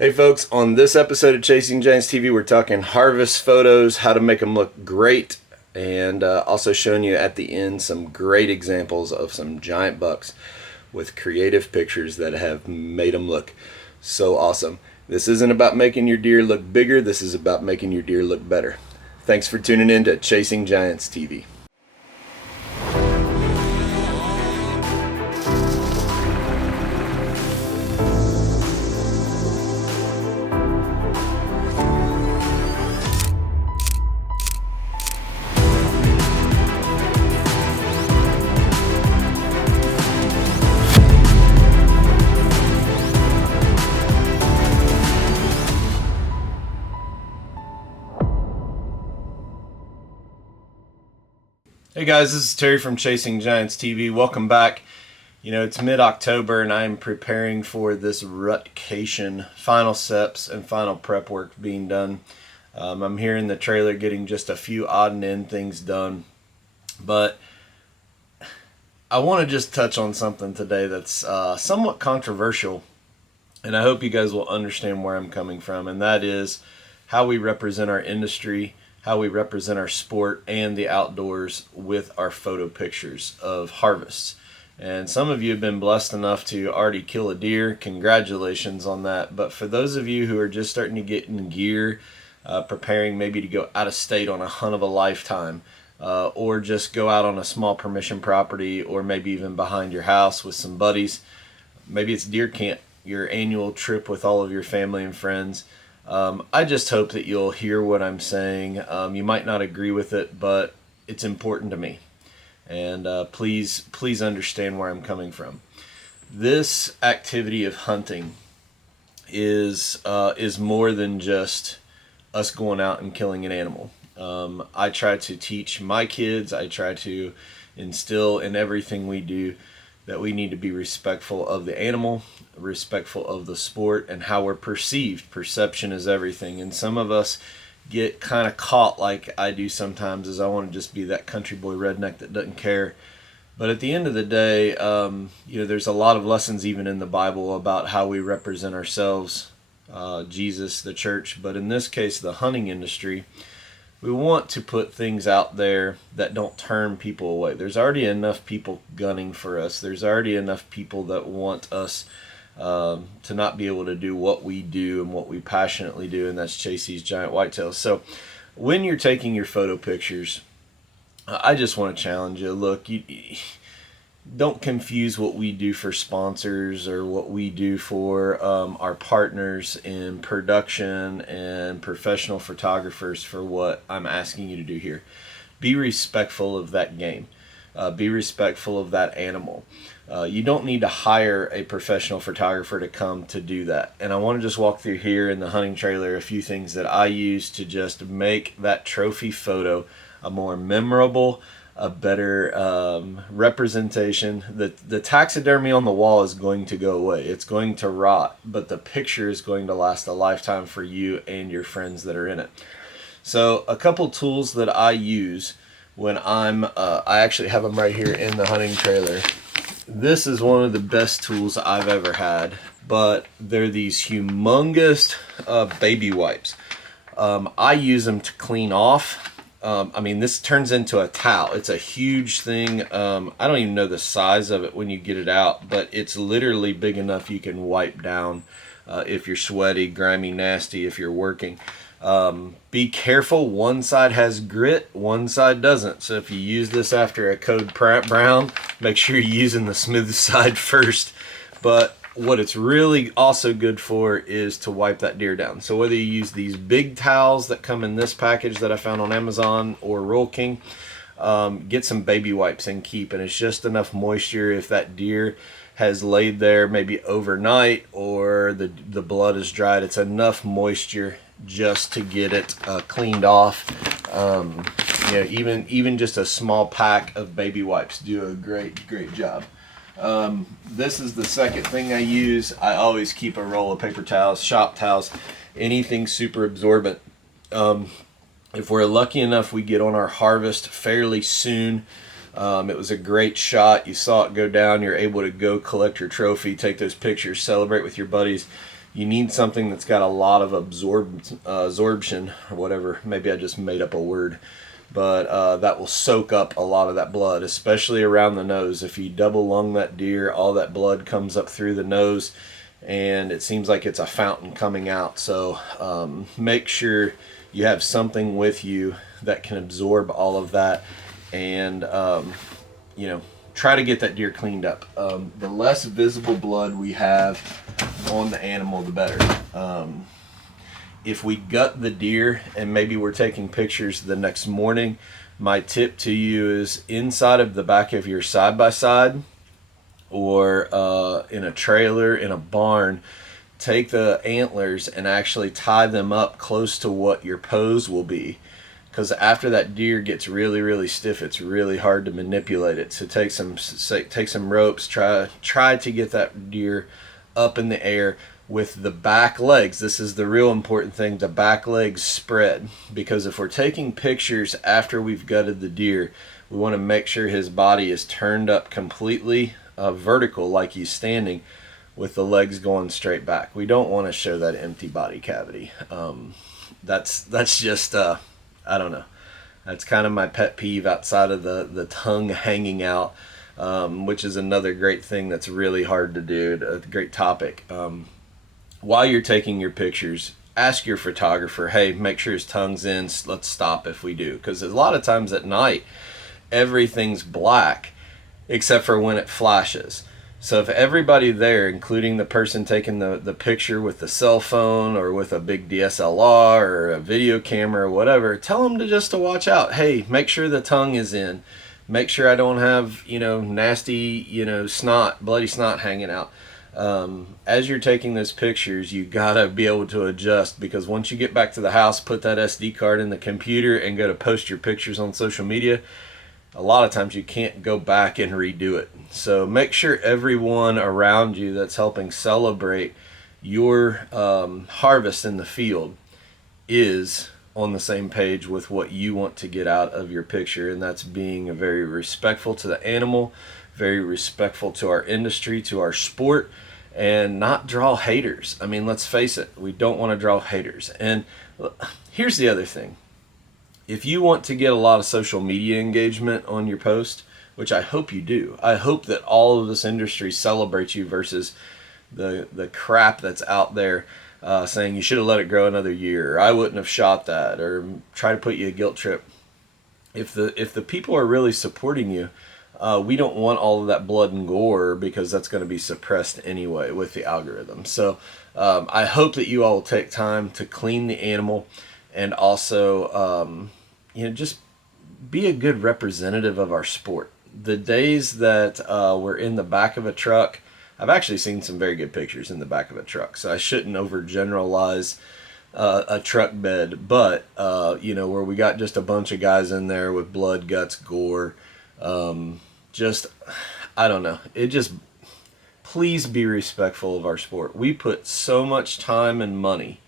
Hey folks, on this episode of Chasing Giants TV, we're talking harvest photos, how to make them look great, and also showing you at the end some great examples of some giant bucks with creative pictures that have made them look so awesome. This isn't about making your deer look bigger, this is about making your deer look better. Thanks for tuning in to Chasing Giants TV. Hey guys, this is Terry from Chasing Giants TV. Welcome back. You know, it's mid-October and I'm preparing for this rutcation, final steps and final prep work being done. I'm here in the trailer getting just a few odd and end things done. But I want to just touch on something today that's somewhat controversial. And I hope you guys will understand where I'm coming from. And that is how we represent our industry, how we represent our sport and the outdoors with our photo pictures of harvests. And some of you have been blessed enough to already kill a deer. Congratulations on that. But for those of you who are just starting to get in gear, preparing maybe to go out of state on a hunt of a lifetime, or just go out on a small permission property, or maybe even behind your house with some buddies, maybe it's deer camp, your annual trip with all of your family and friends. I just hope that you'll hear what I'm saying. You might not agree with it, but it's important to me. And please understand where I'm coming from. This activity of hunting is more than just us going out and killing an animal. I try to teach my kids, I try to instill in everything we do that we need to be respectful of the animal, respectful of the sport, and how we're perceived. Perception is everything. And some of us get kind of caught, like I do sometimes, as I want to just be that country boy redneck that doesn't care. But at the end of the day, there's a lot of lessons even in the Bible about how we represent ourselves, Jesus, the church. But in this case, the hunting industry, we want to put things out there that don't turn people away. There's already enough people gunning for us. There's already enough people that want us to not be able to do what we do and what we passionately do, and that's chase these giant whitetails. So when you're taking your photo pictures, I just want to challenge you. Look, don't confuse what we do for sponsors or what we do for our partners in production and professional photographers for what I'm asking you to do here. Be respectful of that game. Be respectful of that animal. You don't need to hire a professional photographer to come to do that. And I want to just walk through here in the hunting trailer a few things that I use to just make that trophy photo a more memorable, a better representation. The taxidermy on the wall is going to go away. It's going to rot, but the picture is going to last a lifetime for you and your friends that are in it. So a couple tools that I use when I actually have them right here in the hunting trailer. This is one of the best tools I've ever had, but they're these humongous baby wipes. I use them to clean off. This turns into a towel. It's a huge thing. I don't even know the size of it when you get it out, but it's literally big enough you can wipe down if you're sweaty, grimy, nasty, if you're working. Be careful. One side has grit, one side doesn't. So if you use this after a code brown, make sure you're using the smooth side first. But what it's really also good for is to wipe that deer down. So whether you use these big towels that come in this package that I found on Amazon or Roll King, get some baby wipes and keep. And it's just enough moisture if that deer has laid there maybe overnight or the blood is dried. It's enough moisture just to get it cleaned off. Even just a small pack of baby wipes do a great job. This is the second thing I use. I always keep a roll of paper towels, shop towels, anything super absorbent. If we're lucky enough, we get on our harvest fairly soon. It was a great shot. You saw it go down. You're able to go collect your trophy, take those pictures, celebrate with your buddies. You need something that's got a lot of absorption or whatever. Maybe I just made up a word. But that will soak up a lot of that blood, especially around the nose. If you double lung that deer, all that blood comes up through the nose, and it seems like it's a fountain coming out. So make sure you have something with you that can absorb all of that, and try to get that deer cleaned up. The less visible blood we have on the animal, the better. If we gut the deer and maybe we're taking pictures the next morning, my tip to you is inside of the back of your side-by-side or in a trailer, in a barn, take the antlers and actually tie them up close to what your pose will be. Because after that deer gets really, really stiff, it's really hard to manipulate it. So take some ropes, try to get that deer up in the air with the back legs. This is the real important thing, the back legs spread. Because if we're taking pictures after we've gutted the deer, we want to make sure his body is turned up completely vertical like he's standing, with the legs going straight back. We don't want to show that empty body cavity. That's just I don't know. That's kind of my pet peeve outside of the tongue hanging out, which is another great thing that's really hard to do. A great topic. While you're taking your pictures, ask your photographer, hey, make sure his tongue's in. Let's stop if we do. Because a lot of times at night, everything's black except for when it flashes. So if everybody there, including the person taking the picture with the cell phone or with a big DSLR or a video camera or whatever, tell them to watch out. Hey, make sure the tongue is in. Make sure I don't have, nasty, snot, bloody snot hanging out. As you're taking those pictures, you gotta be able to adjust, because once you get back to the house, put that SD card in the computer and go to post your pictures on social media, a lot of times you can't go back and redo it. So make sure everyone around you that's helping celebrate your harvest in the field is on the same page with what you want to get out of your picture, and that's being very respectful to the animal, very respectful to our industry, to our sport, and not draw haters. I mean, let's face it, we don't want to draw haters. And here's the other thing. If you want to get a lot of social media engagement on your post, which I hope you do, I hope that all of this industry celebrates you versus the crap that's out there saying you should have let it grow another year, or I wouldn't have shot that, or try to put you a guilt trip. If the people are really supporting you, we don't want all of that blood and gore, because that's going to be suppressed anyway with the algorithm. So I hope that you all will take time to clean the animal, and also just be a good representative of our sport. The days that we're in the back of a truck, I've actually seen some very good pictures in the back of a truck, so I shouldn't overgeneralize a truck bed, but where we got just a bunch of guys in there with blood, guts, gore, I don't know. Please be respectful of our sport. We put so much time and money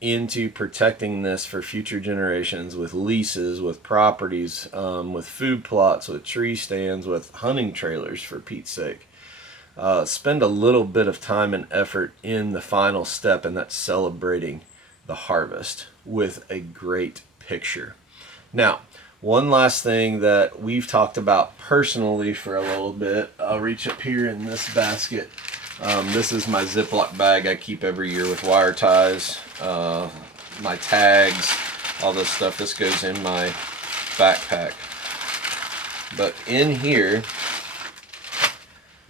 into protecting this for future generations, with leases, with properties, with food plots, with tree stands, with hunting trailers, for Pete's sake. Spend a little bit of time and effort in the final step, and that's celebrating the harvest with a great picture. Now, one last thing that we've talked about personally for a little bit, I'll reach up here in this basket. This is my Ziploc bag I keep every year with wire ties, my tags, all this stuff. This goes in my backpack. But in here,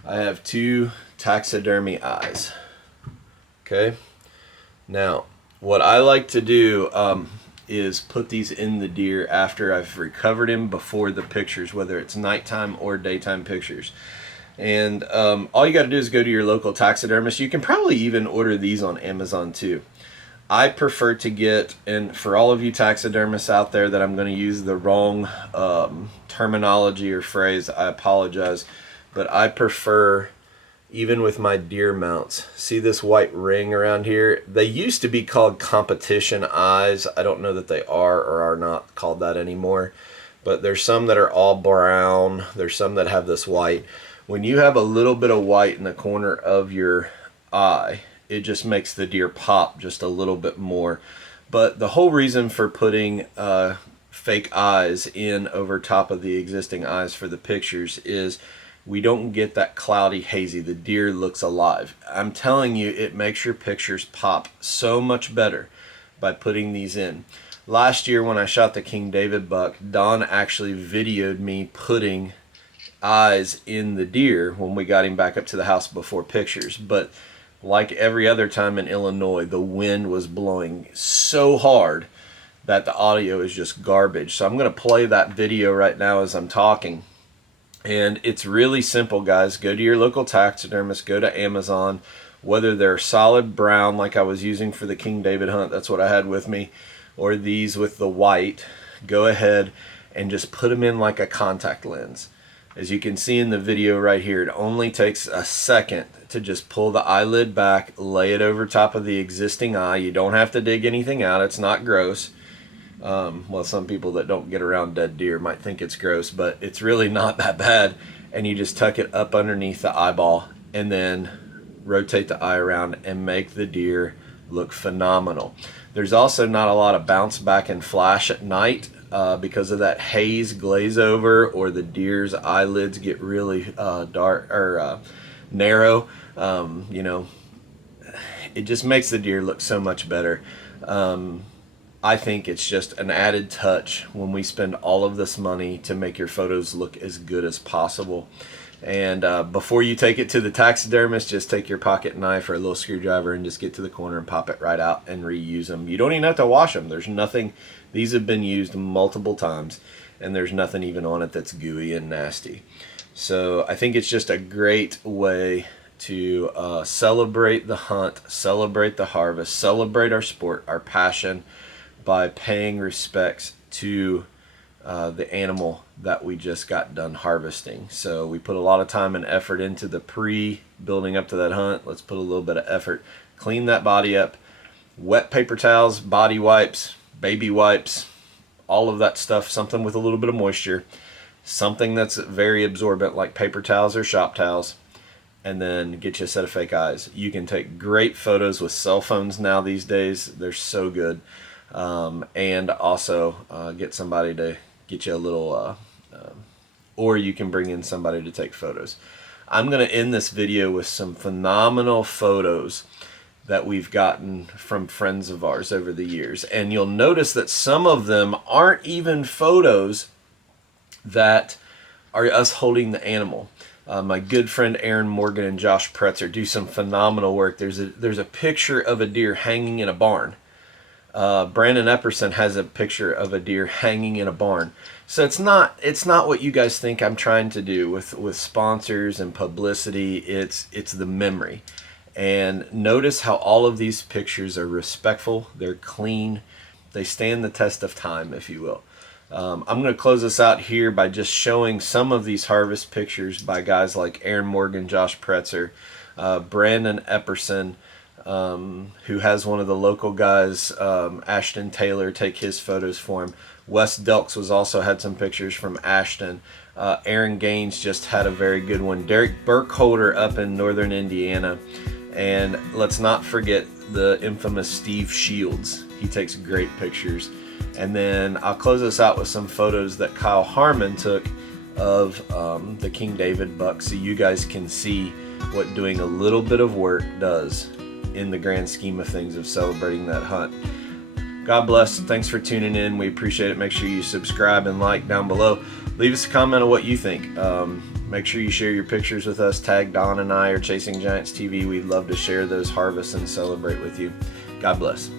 I have 2 taxidermy eyes. Okay? Now, what I like to do is put these in the deer after I've recovered him, before the pictures, whether it's nighttime or daytime pictures. And all you got to do is go to your local taxidermist. You can probably even order these on Amazon too. I prefer to get, and for all of you taxidermists out there that I'm going to use the wrong terminology or phrase, I apologize. But I prefer, even with my deer mounts, see this white ring around here? They used to be called competition eyes. I don't know that they are or are not called that anymore. But there's some that are all brown. There's some that have this white. When you have a little bit of white in the corner of your eye, it just makes the deer pop just a little bit more. But the whole reason for putting fake eyes in over top of the existing eyes for the pictures is we don't get that cloudy, hazy. The deer looks alive. I'm telling you, it makes your pictures pop so much better by putting these in. Last year when I shot the King David buck, Don actually videoed me putting eyes in the deer when we got him back up to the house before pictures. But like every other time in Illinois, the wind was blowing so hard that the audio is just garbage. So I'm going to play that video right now as I'm talking. And it's really simple, guys. Go to your local taxidermist, go to Amazon, whether they're solid brown like I was using for the King David hunt, that's what I had with me, or these with the white, go ahead and just put them in like a contact lens. As you can see in the video right here, it only takes a second to just pull the eyelid back, lay it over top of the existing eye. You don't have to dig anything out. It's not gross. Well, some people that don't get around dead deer might think it's gross, but it's really not that bad. And you just tuck it up underneath the eyeball and then rotate the eye around and make the deer look phenomenal. There's also not a lot of bounce back and flash at night because of that haze glaze over, or the deer's eyelids get really dark or narrow. You know, it just makes the deer look so much better. I think it's just an added touch when we spend all of this money to make your photos look as good as possible. And before you take it to the taxidermist, just take your pocket knife or a little screwdriver and just get to the corner and pop it right out and reuse them. You don't even have to wash them. There's nothing, these have been used multiple times and there's nothing even on it that's gooey and nasty. So I think it's just a great way to celebrate the hunt, celebrate the harvest, celebrate our sport, our passion, by paying respects to the animal that we just got done harvesting. So we put a lot of time and effort into the building up to that hunt. Let's put a little bit of effort, clean that body up, wet paper towels, body wipes, baby wipes, all of that stuff, something with a little bit of moisture, something that's very absorbent like paper towels or shop towels, and then get you a set of fake eyes. You can take great photos with cell phones now these days. They're so good. And also get somebody to get you a little, or you can bring in somebody to take photos. I'm going to end this video with some phenomenal photos that we've gotten from friends of ours over the years. And you'll notice that some of them aren't even photos that are us holding the animal. My good friend Aaron Morgan and Josh Pretzer do some phenomenal work. There's a picture of a deer hanging in a barn. Brandon Epperson has a picture of a deer hanging in a barn. So it's not what you guys think I'm trying to do with sponsors and publicity. It's the memory. And notice how all of these pictures are respectful. They're clean. They stand the test of time, if you will. I'm going to close this out here by just showing some of these harvest pictures by guys like Aaron Morgan, Josh Pretzer, Brandon Epperson, who has one of the local guys, Ashton Taylor, take his photos for him. Wes Delks was also had some pictures from Ashton. Aaron Gaines just had a very good one. Derek Burkholder up in northern Indiana. And let's not forget the infamous Steve Shields. He takes great pictures. And then I'll close this out with some photos that Kyle Heuerman took of the King David buck, so you guys can see what doing a little bit of work does in the grand scheme of things of celebrating that hunt. God bless. Thanks for tuning in. We appreciate it. Make sure you subscribe and like down below. Leave us a comment on what you think. Make sure you share your pictures with us. Tag Don and I or Chasing Giants TV. We'd love to share those harvests and celebrate with you. God bless.